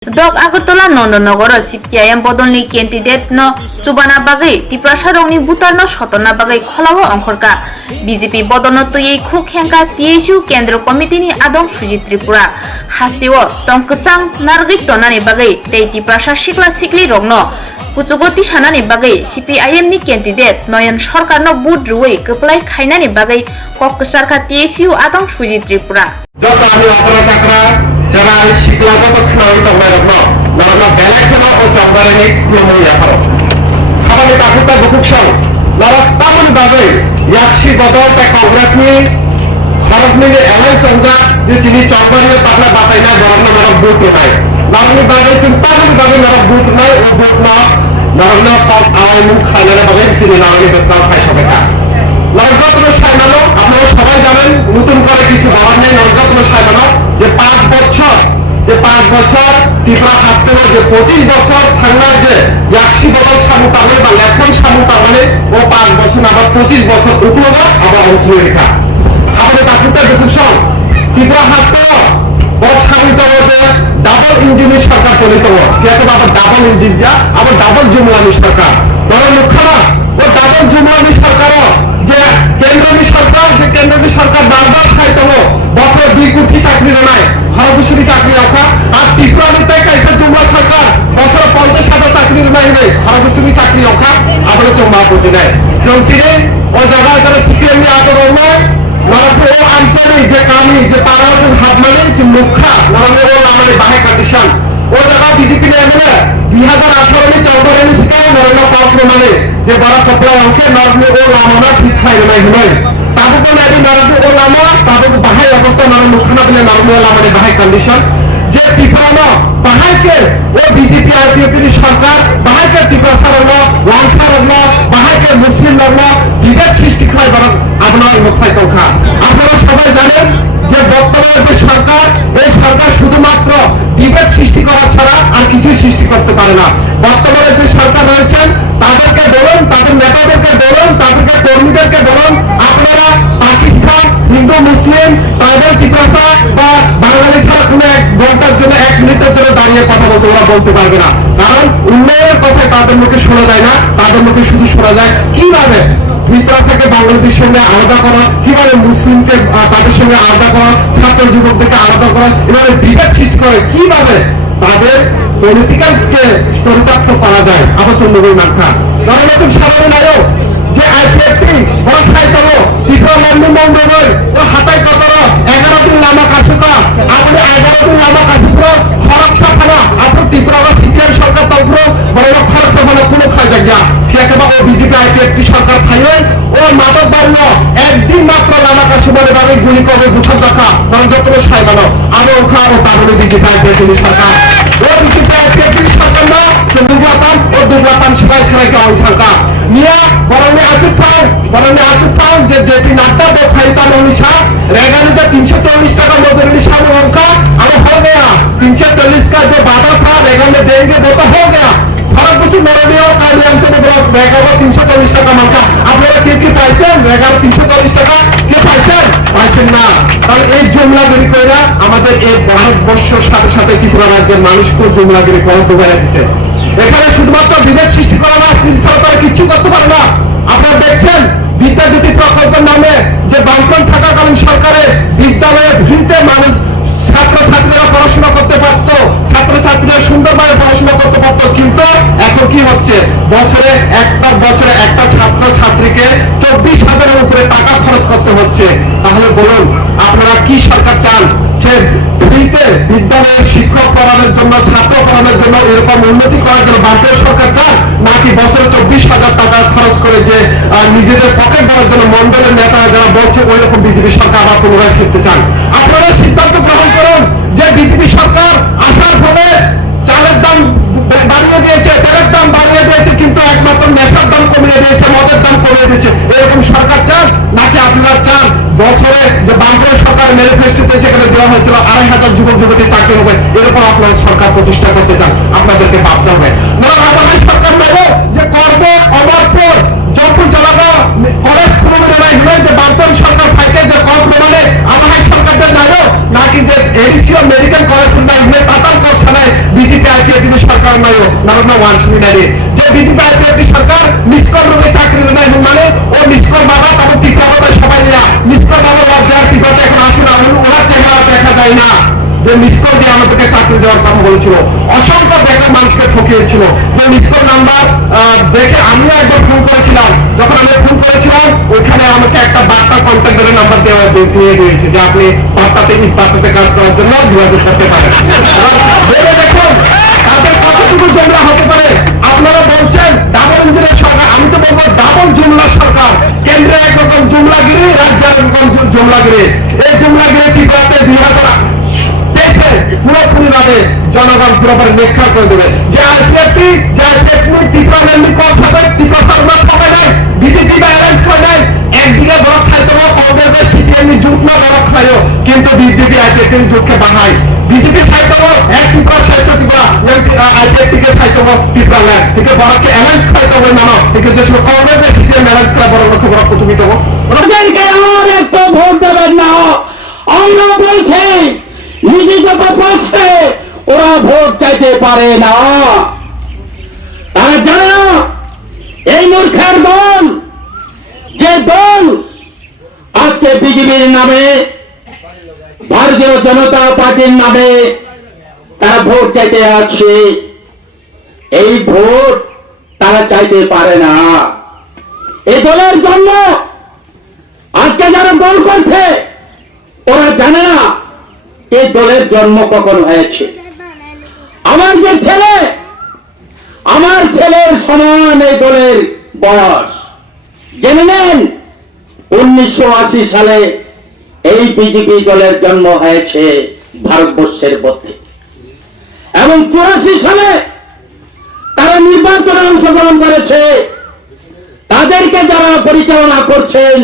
Dok Agartala Nondonogoro CPIM Bodonli candidate no Chubana Bagai Tiprasha Rongni Bhutan no Shotona Bagai Kholawo Angkhorka BJP Bodono Tuyei Khuk Hengka TSU Kendra Committee ni Adong Sujit Tripura Hastiwo Tongkechang Nargik Tonani Bagai Tei Tiprasha Sikla Sikli Rongno Puchugoti Sanani Bagai CPIM ni candidate Noyon Sorkar no Bud Ruwei Keplai Khainani Bagai Kokkesarka TSU Adong Sujit Tripura যারা শিক্ষাগত খেলায় তংলাইরত্ন নানা বেলাখেলা ও চংবারেনি খুলমই আফার খাবানি তাকুতা বুকুকসং নানা তামন বাগৈ ইয়াকসি বদল তে কংগ্রেসনি ভারতনি alliance অঞ্জা যে চিনি চংবারিও তাহলে বাতাইনা গরম নানা বুট নাই নারনি বাগৈ চিন তামন বাগৈ নানা বুট নাই ও বুট না নারনা পপ আওয়াই মুখ খাইনারে বাগৈ তিনি নারনি বেস্তাও খাই সবেকা নরগতন সাইমানো আপনারা সবাই জানেন নতুন করে কিছু বলার নেই নরগতন সাইমানো যে 5 বছর ত্রিপুরা হাসতে যে 25 বছর থাঙ্গায় যে ইয়াকসি বদল সামুতামে বা লেখন সামুতামে ও 5 বছর আবার 25 বছর উপলগা আবার অঞ্চল রেখা আমাদের তাকুতা দেখুন ত্রিপুরা হাসতে বড় সামিতম যে ডাবল ইঞ্জিনের সরকার চলিত কেটে আবার ডাবল ইঞ্জিন যা আবার ডাবল জুমলানি সরকার বড় মুখ্যরা ও ডাবল জুমলানি সরকার যে কেন্দ্রীয় সরকার বারবার খাইতম বছর 2 কোটি চাকরি নাই খরবুশুরি চাকরি রাখা আর ত্রিপুরা নিতাই কাইছে জুমলা সরকার বছর 50,000 চাকরি নাই খরবুশুরি চাকরি রাখা আমরা চম্বা বুঝি নাই যন্ত্রে ও জায়গা যারা সিপিএম নি আদরণ নারপো ও আঞ্চলিক যে কামি যে পারাজন হাবমানে যে মুখা নারনে ও লামানে বাহে কন্ডিশন ও জায়গা বিজেপি নে এমএলএ 2018 নি চৌধুরী নি সিকাই নরেন্দ্র পাত্র মানে যে বড় কপড়া অঙ্কে নারনে ও লামানা ঠিক খাই নাই হই তাবুকো নাইবি নারনে ও লামা তাবুকো বাহে অবস্থা নারনে মুখনা বলে নারনে ও লামানে বাহে কন্ডিশন যে ত্রিপুরা বাহাইকে ও বিজেপি আইপিএফ নি সরকার বাহাইকে ত্রিপুরা সারন ওয়ানসারন বাহাইকে মুসলিম নরন বিভেদ সৃষ্টি খাই বড় আপনার মুখাই কথা আপনারা সবাই জানেন যে বর্তমানে যে সরকার এই সরকার শুধুমাত্র বিভেদ সৃষ্টি করা ছাড়া আর কিছুই সৃষ্টি করতে পারে না বর্তমানে যে সরকার রয়েছেন তাদেরকে বলুন তাদের নেতাদেরকে বলুন তাদেরকে কর্মীদেরকে বলুন আপনারা পাকিস্তান হিন্দু মুসলিম ট্রাইবাল ত্রিপুরা বা বাঙালি ছাড়া কোনো এক ঘন্টার জন্য 1 মিনিটের জন্য দাঁড়িয়ে কথা বলতে ওরা বলতে পারবে না কারণ উন্নয়নের কথা তাদের মুখে শোনা যায় না তাদের মুখে শুধু শোনা যায় কিভাবে ত্রিপুরাকে বাংলাদেশের সঙ্গে আলাদা করা কিভাবে মুসলিমকে তাদের সঙ্গে আলাদা করা ছাত্র যুবকদেরকে আলাদা করা এভাবে বিভেদ সৃষ্টি করে কিভাবে তাদের পলিটিক্যালকে চরিতার্থ করা যায় আবচন্দ্রী মার্কা নরেন্দ্র সামনে নাও যে আইপিএফটি বড় সাইতম ত্রিপুরা মন্দির মন্ডল ও হাতায় কতর 11 দিন লামা কাশুকা আপনি 11 দিন লামা কাশুপুর খরক সাফানা আপনি ত্রিপুরা সিপিএম সরকার তরফ বড় খরক সাফানা কোনো খাই জায়গা ফেকেবা ও বিজেপি আইপিএফটি সরকার খাইয়ে ও মাদক বাড়ল একদিন মাত্র লামা কাশুমারে বাড়ি গুলি করে বুঝার দেখা কারণ যত সাইমানো আমি ওখা ও তাহলে বিজেপি আইপিএফটি সরকার ও বিজেপি আইপিএফটি সরকার না দুর্গাতান সিপাই সরাইকে অংশকা নিয়া বরণে আচুপান যে জেপি নাড্ডা বেফাইতা মনীষা रेगाने जो 340 টাকা মজুরি शामिल उनका अब हो गया 340 का जो वादा था रेगाने देंगे वो तो हो गया खरगपुर नरडी और कालियांचे ब्लॉक रेगावा 340 টাকা মার্কা আপনারা কি পাইছেন रेगावा 340 টাকা কি পাইছেন না কারণ এই জুমলাগিরি কইরা আমাদের এই ভারতবর্ষের সাথে সাথে ত্রিপুরা রাজ্যের মানুষকে জুমলাগিরি করে ডুবাইয়া দিয়েছে এখানে শুধুমাত্র বিভেদ সৃষ্টি করা না সরকার কিছু করতে পারে না আপনারা দেখছেন বিদ্যাজ্যোতি প্রকল্পের নামে যে বামফ্রন্ট থাকাকালীন সরকারে বিদ্যালয়ে ফ্রিতে মানুষ ছাত্রছাত্রীরা পড়াশোনা করতে পারত ছাত্রছাত্রীরা সুন্দরভাবে পড়াশোনা করতে পারত কিন্তু এখন কি হচ্ছে বছরে একটা ছাত্রছাত্রীকে 24,000 এর উপরে টাকা খরচ করতে হচ্ছে তাহলে বলুন আপনারা কি সরকার চান সে ফ্রিতে বিদ্যালয়ের শিক্ষক পড়ানোর জন্য ছাত্র পড়ানোর জন্য এরকম উন্নতি করার জন্য বামফ্রন্ট সরকার চান নাকি বছরে 24,000 টাকা খরচ করে যে নিজেদের পকেট ভরার জন্য মন্ডলের নেতারা যারা বলছে ওই রকম বিজেপি সরকার আবার পুনরায় ফিরতে চান আপনারা সিদ্ধান্ত গ্রহণ করুন যে বিজেপি সরকার আসার ফলে চালের দাম বাড়িয়ে দিয়েছে তেলের দাম বাড়িয়ে দিয়েছে কিন্তু একমাত্র নেশার দাম কমিয়ে দিয়েছে মদের দাম কমিয়ে দিয়েছে এরকম সরকার চান নাকি আপনারা চান বছরে যে বামফ্রন্ট সরকারের ম্যানিফেস্টোতে যেখানে দেওয়া হয়েছিল 2,500 যুবক যুবতী চাকরি হবে এরকম আপনারা সরকার প্রতিষ্ঠা করতে চান আপনাদেরকে ভাবতে হবে না আমাদের সরকার নেব যে করবে অমরপুর জয়পুর জলাগা কলেজ প্রমাণে নাই যে বামফ্রন্ট সরকার ফাইতে যে কম প্রমাণে আমাদের সরকারদের নাই নাকি যে এডিসিও মেডিকেল কলেজ নাই তাতাল করছে নাই বিজেপি নাই নারকনা ওয়ান শুনি নাই যে বিজেপি আইপিএফটি সরকার নিষ্কর রোগে চাকরি নাই মানে ও নিষ্কর বাবা তারপর টিকা সবাই নিয়া নিষ্কর বাবা লজ্জার টিকাতে এখন আসে না ওনার চেহারা দেখা যায় না যে মিসকল দিয়ে আমাদেরকে চাকরি দেওয়ার কথা বলেছিল অসংখ্য বেকার মানুষকে ঠকিয়েছিল যে মিসকল নাম্বার দেখে আমিও একবার ফোন করেছিলাম যখন আমি ফোন করেছিলাম ওইখানে আমাকে একটা বার্তা কন্ট্যাক্টরের নাম্বার দিয়ে দিয়েছে যে আপনি বার্তাতে কাজ করার জন্য যোগাযোগ করতে পারেন ভেবে দেখুন তাদের কতটুকু জমলা হতে পারে আপনারা বলছেন ডাবল ইঞ্জিনের সরকার আমি তো বলবো ডাবল জুমলা সরকার কেন্দ্রে একরকম জুমলাগিরি রাজ্যে একরকম জুমলাগিরি এই জুমলাগিরি কি করতে 2000 দেশে পুরোপুরিভাবে জনগণ পুরোপুরি নিরীক্ষা করে দেবে যে আইপিএফটি টিপ্রামেন্ডি কস হবে টিপ্রা সার্ভার হবে না বিজেপি বা অ্যারেঞ্জ করে নাই একদিকে বড় ছাইতো কংগ্রেসের সিপিএম জুট না বড় খায়ও কিন্তু বিজেপি আইপিএফটি জুটকে বাহাই বিজেপি ছাইতো এক টিপ্রা ছাইতো টিপ্রা আইপিএফটি কে ছাইতো টিপ্রা না একে বড়কে অ্যারেঞ্জ খাইতো হবে না একে যে কংগ্রেসের সিপিএম অ্যারেঞ্জ করে বড় লক্ষ্য বড় তুমি দেবো ওদেরকে আর একটা ভোট দেবেন না আমরা বলছি নিজেদের পাশে ওরা ভোট চাইতে পারে না তারা জানে না এই মূর্খের দল যে দল আজকে বিজেপির নামে ভারতীয় জনতা পার্টির নামে তারা ভোট চাইতে আসছে এই ভোট তারা চাইতে পারে না এই দলের জন্য আজকে যারা দল করছে ওরা জানে না এই দলের জন্ম কখন হয়েছে আমার যে ছেলে আমার ছেলের সমান এই দলের বয়স জেনে নেন 1980 সালে এই বিজেপি দলের জন্ম হয়েছে ভারতবর্ষের মধ্যে এবং 84 সালে তারা নির্বাচনে অংশগ্রহণ করেছে তাদেরকে যারা পরিচালনা করছেন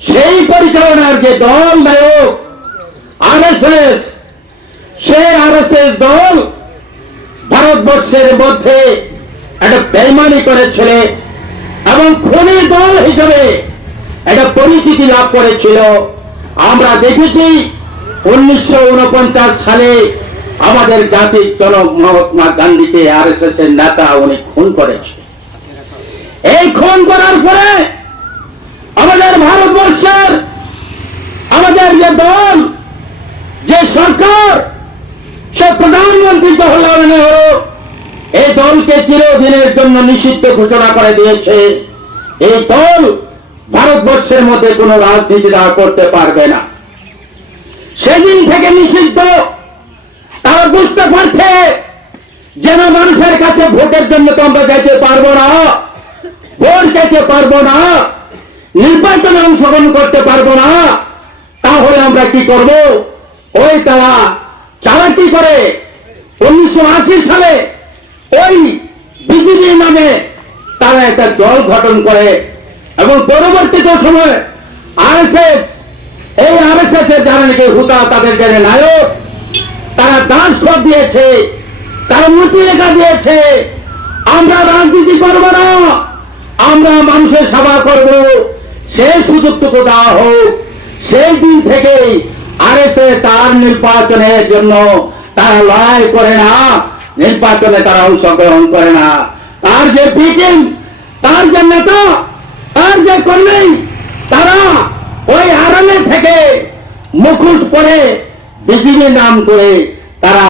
সেই পরিচালনার যে দল নায়ক আরএসএস সেই আরএসএস দল ভারতবর্ষের মধ্যে একটা বেইমানি করেছিল এবং খুনি দল হিসেবে একটা পরিচিতি লাভ করেছিল আমরা দেখেছি 1949 সালে আমাদের জাতির জনক মহাত্মা গান্ধীকে আরএসএস এর নেতা উনি খুন করেছে এই খুন করার পরে আমাদের ভারতবর্ষের আমাদের যে দল যে সরকার সে প্রধানমন্ত্রী জওহরলাল নেহরু এই দলকে চিরদিনের জন্য নিষিদ্ধ ঘোষণা করে দিয়েছে এই দল ভারতবর্ষের মধ্যে কোনো রাজনীতি করতে পারবে না সেদিন থেকে নিষিদ্ধ তারা বুঝতে পারছে যেন মানুষের কাছে ভোটের জন্য তো আমরা যাইতে পারবো না ভোট চাইতে পারবো না নির্বাচনে অংশগ্রহণ করতে পারবো না তাহলে আমরা কি করব ওই তারা চালাকি করে 1980 সালে ওই বিজেপি নামে তারা একটা দল গঠন করে এবং পরবর্তীতে সময় আরএসএস এই আরএসএস এর যারা নাকি হুতা তাদের যে নায়ক তারা দাসখত দিয়েছে তারা মুচি রেখা দিয়েছে আমরা রাজনীতি করবো না আমরা মানুষের সেবা করব সেই সুযোগটুকু দেওয়া হোক সেই দিন থেকেই আরএসএস আর নির্বাচনের জন্য তারা লড়াই করে না নির্বাচনে তারা অংশগ্রহণ করে না তার যে পিটিং তার যে নেতা তার যে কর্মী তারা ওই আড়ালে থেকে মুখোশ পরে বিজেপি নাম করে তারা